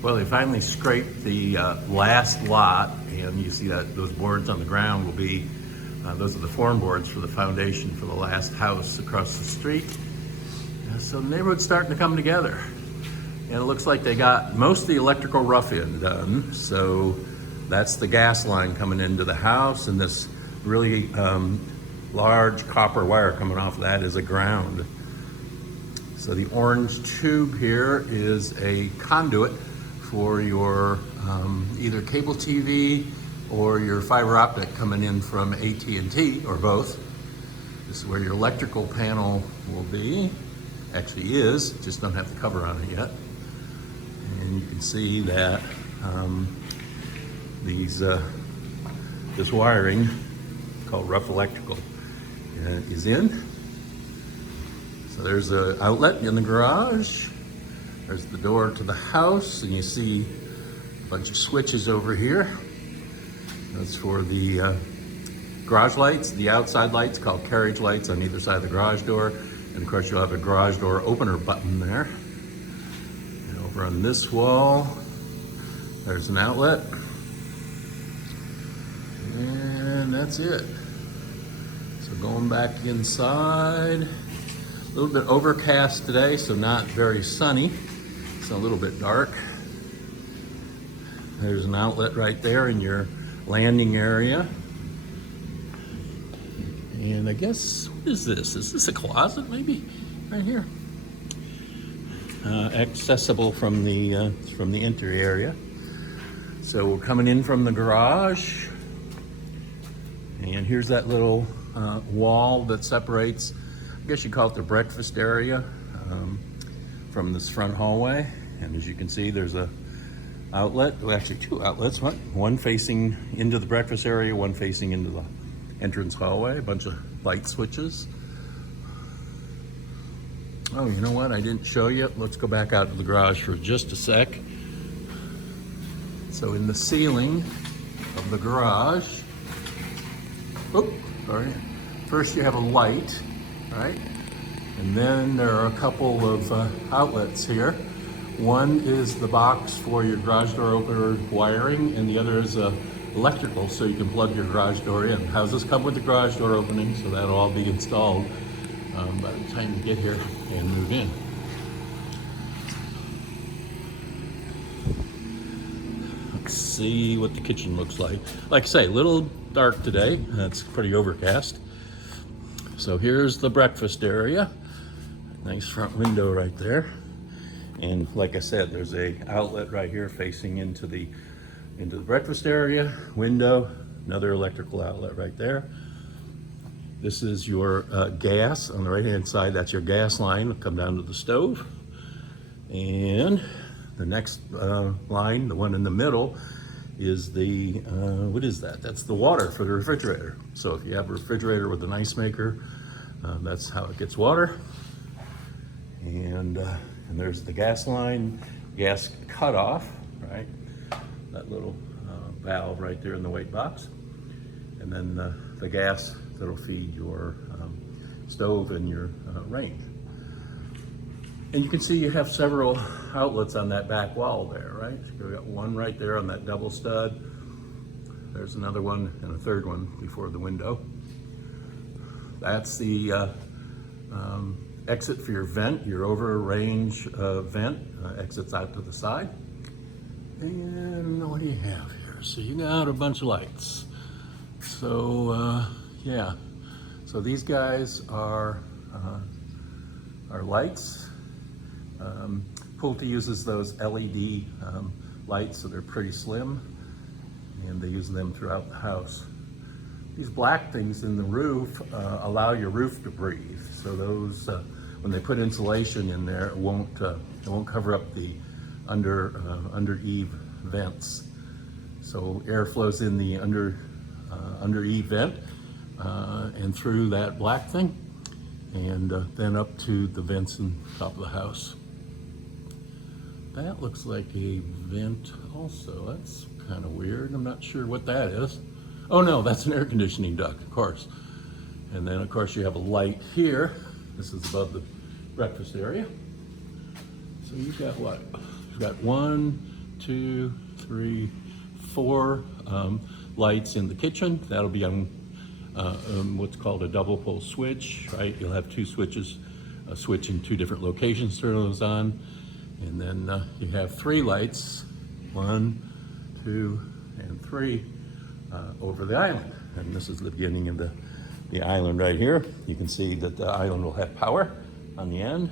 Well, they finally scraped the last lot, and you see that those boards on the ground will be, those are the form boards for the foundation for the last house across the street. So the neighborhood's starting to come together. And it looks like they got most of the electrical rough-in done. So that's the gas line coming into the house, and this really large copper wire coming off of that is a ground. So the orange tube here is a conduit for your either cable TV or your fiber optic coming in from AT&T, or both. This is where your electrical panel will be. Actually is, just don't have the cover on it yet. And you can see that this wiring called rough electrical is in. So there's an outlet in the garage. There's the door to the house, and you see a bunch of switches over here. That's for the garage lights, the outside lights called carriage lights on either side of the garage door. And of course you'll have a garage door opener button there. And over on this wall, there's an outlet. And that's it. So going back inside, a little bit overcast today, so not very sunny. It's a little bit dark. There's an outlet right there in your landing area. And I guess, what is this? Is this a closet maybe? Right here. Accessible from the entry area. So we're coming in from the garage. And here's that little wall that separates, I guess you call it the breakfast area, from this front hallway. And as you can see, there's a outlet, well, actually two outlets, one facing into the breakfast area, one facing into the entrance hallway, a bunch of light switches. Oh, you know what? I didn't show you. Let's go back out to the garage for just a sec. So in the ceiling of the garage, first you have a light, right? And then there are a couple of outlets here. One is the box for your garage door opener wiring, and the other is electrical, so you can plug your garage door in. Houses come with the garage door opening, so that'll all be installed by the time you get here and move in. Let's see what the kitchen looks like. Like I say, a little dark today. It's pretty overcast. So here's the breakfast area. Nice front window right there. And like I said, there's a outlet right here facing into the breakfast area, window, another electrical outlet right there. This is your gas on the right-hand side. That's your gas line. It'll come down to the stove. And the next line, the one in the middle, is the, what is that? That's the water for the refrigerator. So if you have a refrigerator with an ice maker, that's how it gets water. And there's the gas line, gas cutoff, right? That little valve right there in the weight box. And then the gas that'll feed your stove and your range. And you can see you have several outlets on that back wall there, right? You've got one right there on that double stud. There's another one and a third one before the window. That's the exit for your vent, your over range vent, exits out to the side. And what do you have here? So you got a bunch of lights. So yeah, so these guys are lights. Pulte uses those LED lights, so they're pretty slim, and they use them throughout the house. These black things in the roof allow your roof to breathe. So those, when they put insulation in there, it won't cover up the under eave vents. So air flows in the under eave vent and through that black thing, and then up to the vents in the top of the house. That looks like a vent also. That's kind of weird. I'm not sure what that is. Oh no, that's an air conditioning duct, of course. And then of course you have a light here. This is above the breakfast area. So you've got what? You've got 1, 2, 3, 4 lights in the kitchen. That'll be on what's called a double pole switch, right? You'll have 2 switches, a switch in 2 different locations, turn those on. And then you have 3 lights, 1, 2, and 3 over the island. And this is the beginning of the island right here. You can see that the island will have power on the end.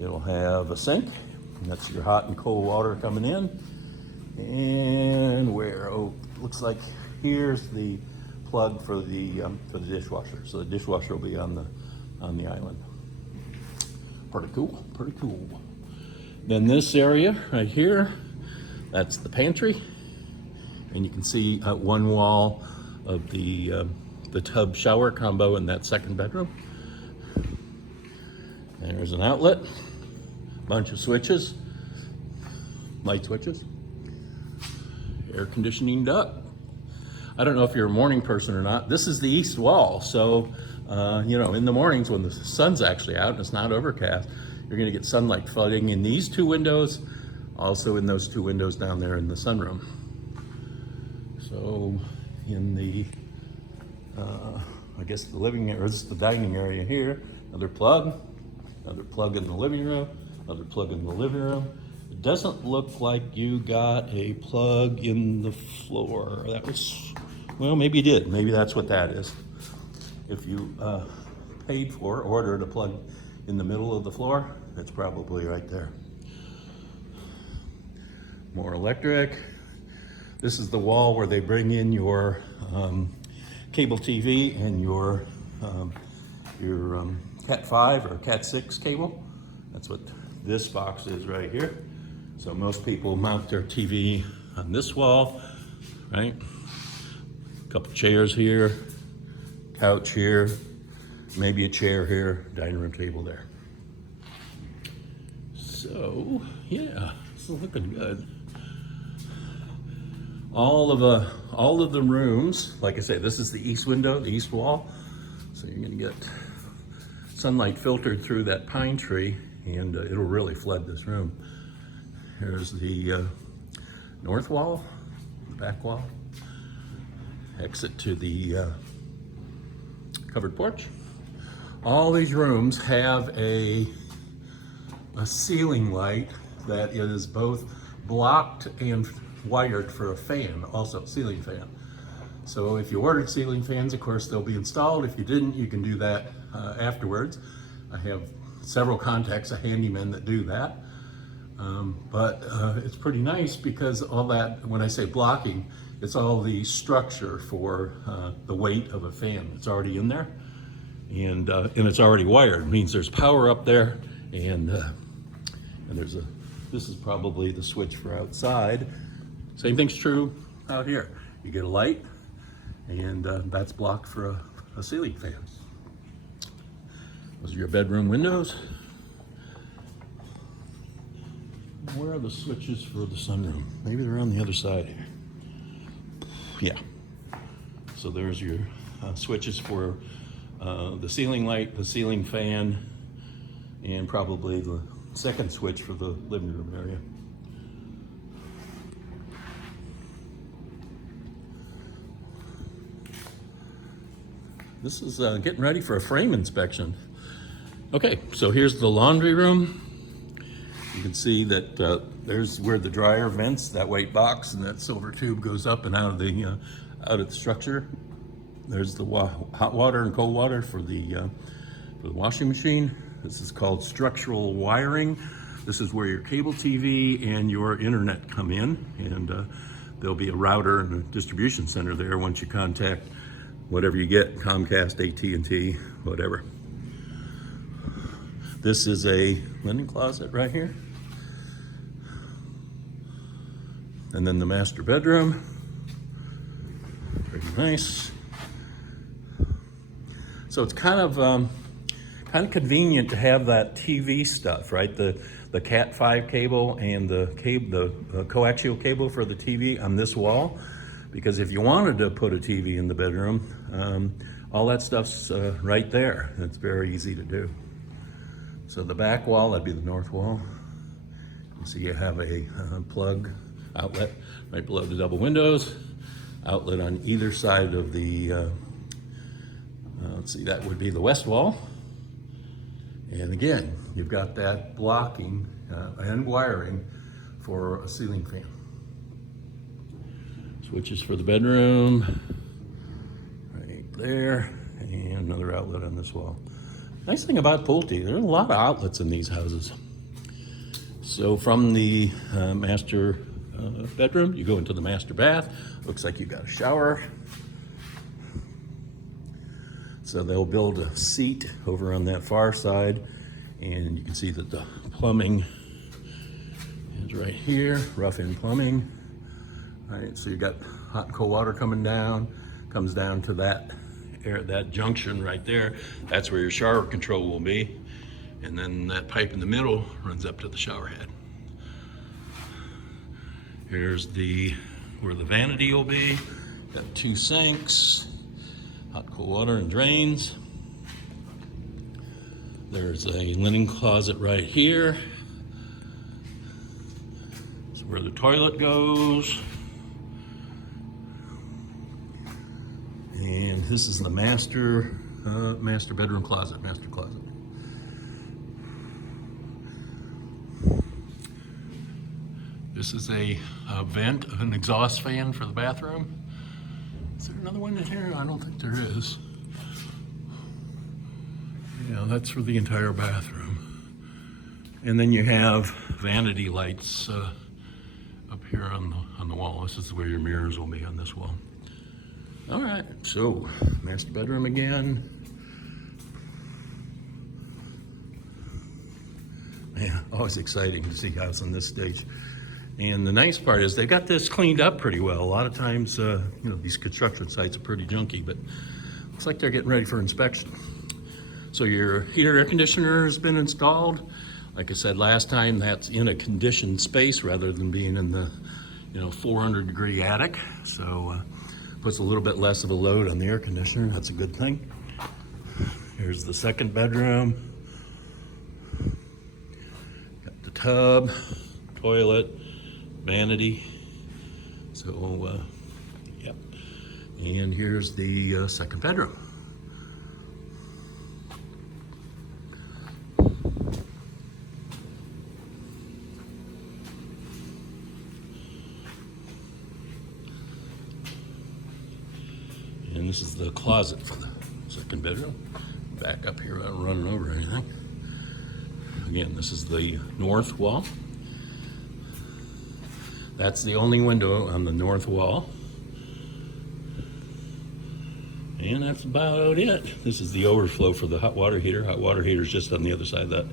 It'll have a sink, and that's your hot and cold water coming in. And where, oh, looks like here's the plug for the dishwasher. So the dishwasher will be on the island. Pretty cool, pretty cool. Then this area right here, that's the pantry. And you can see one wall of the tub shower combo in that second bedroom. There's an outlet, bunch of switches, light switches, air conditioning duct. I don't know if you're a morning person or not. This is the east wall, so you know, in the mornings when the sun's actually out and it's not overcast, you're going to get sunlight flooding in these 2 windows, also in those 2 windows down there in the sunroom. So in the, I guess the living area, or this is the dining area here, another plug in the living room, another plug in the living room. It doesn't look like you got a plug in the floor. That was, well, maybe you did. Maybe that's what that is. If you paid for, ordered a plug in the middle of the floor, it's probably right there. More electric. This is the wall where they bring in your cable TV and your Cat 5 or Cat 6 cable. That's what this box is right here. So most people mount their TV on this wall, right? A couple chairs here, couch here, maybe a chair here, dining room table there. So yeah, it's looking good. All of the rooms, like I say, this is the east window, the east wall. So you're gonna get sunlight filtered through that pine tree, and it'll really flood this room. Here's the north wall, the back wall. Exit to the covered porch. All these rooms have a ceiling light that is both blocked and wired for a fan, also ceiling fan. So if you ordered ceiling fans, of course, they'll be installed. If you didn't, you can do that afterwards. I have several contacts of handymen that do that. But it's pretty nice because all that, when I say blocking, it's all the structure for the weight of a fan. It's already in there, and it's already wired. It means there's power up there, and there's this is probably the switch for outside. Same thing's true out here. You get a light, and that's blocked for a ceiling fan. Those are your bedroom windows. Where are the switches for the sunroom? Maybe they're on the other side here. Yeah. So there's your switches for the ceiling light, the ceiling fan, and probably the second switch for the living room area. This is getting ready for a frame inspection. Okay, so here's the laundry room. You can see that there's where the dryer vents, that white box, and that silver tube goes up and out of the structure. There's the hot water and cold water for the washing machine. This is called structural wiring. This is where your cable TV and your internet come in, and there'll be a router and a distribution center there once you contact whatever you get, Comcast, AT&T, whatever. This is a linen closet right here. And then the master bedroom, pretty nice. So it's kind of convenient to have that TV stuff, right? The Cat 5 cable and the coaxial cable for the TV on this wall, because if you wanted to put a TV in the bedroom, all that stuff's right there. It's very easy to do. So the back wall, that'd be the north wall. So you have a plug outlet right below the double windows, outlet on either side of the, let's see, that would be the west wall. And again, you've got that blocking and wiring for a ceiling fan. Switches for the bedroom, right there, and another outlet on this wall. Nice thing about Pulte, there are a lot of outlets in these houses. So from the master bedroom, you go into the master bath. Looks like you got a shower. So they'll build a seat over on that far side, and you can see that the plumbing is right here, rough-in plumbing. All right, so you got hot and cold water coming down, comes down to that junction right there. That's where your shower control will be. And then that pipe in the middle runs up to the shower head. Here's where the vanity will be. Got 2 sinks, hot cold water and drains. There's a linen closet right here. That's where the toilet goes. And this is the master bedroom closet, master closet. This is a vent, an exhaust fan for the bathroom. Is there another one in here? I don't think there is. Yeah, that's for the entire bathroom. And then you have vanity lights up here on the wall. This is where your mirrors will be on this wall. All right, so master bedroom again. Yeah, always exciting to see house on this stage. And the nice part is they've got this cleaned up pretty well. A lot of times, these construction sites are pretty junky, but looks like they're getting ready for inspection. So your heater air conditioner has been installed. Like I said last time, that's in a conditioned space rather than being in the 400-degree attic. So puts a little bit less of a load on the air conditioner. That's a good thing. Here's the second bedroom. Got the tub, toilet, vanity. So, yep. And here's the second bedroom. And this is the closet for the second bedroom. Back up here without running over anything. Again, this is the north wall. That's the only window on the north wall. And that's about it. This is the overflow for the hot water heater. Hot water heater is just on the other side of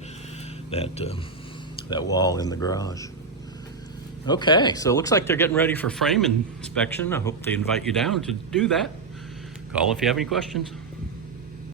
that wall in the garage. Okay, so it looks like they're getting ready for frame inspection. I hope they invite you down to do that. Call if you have any questions.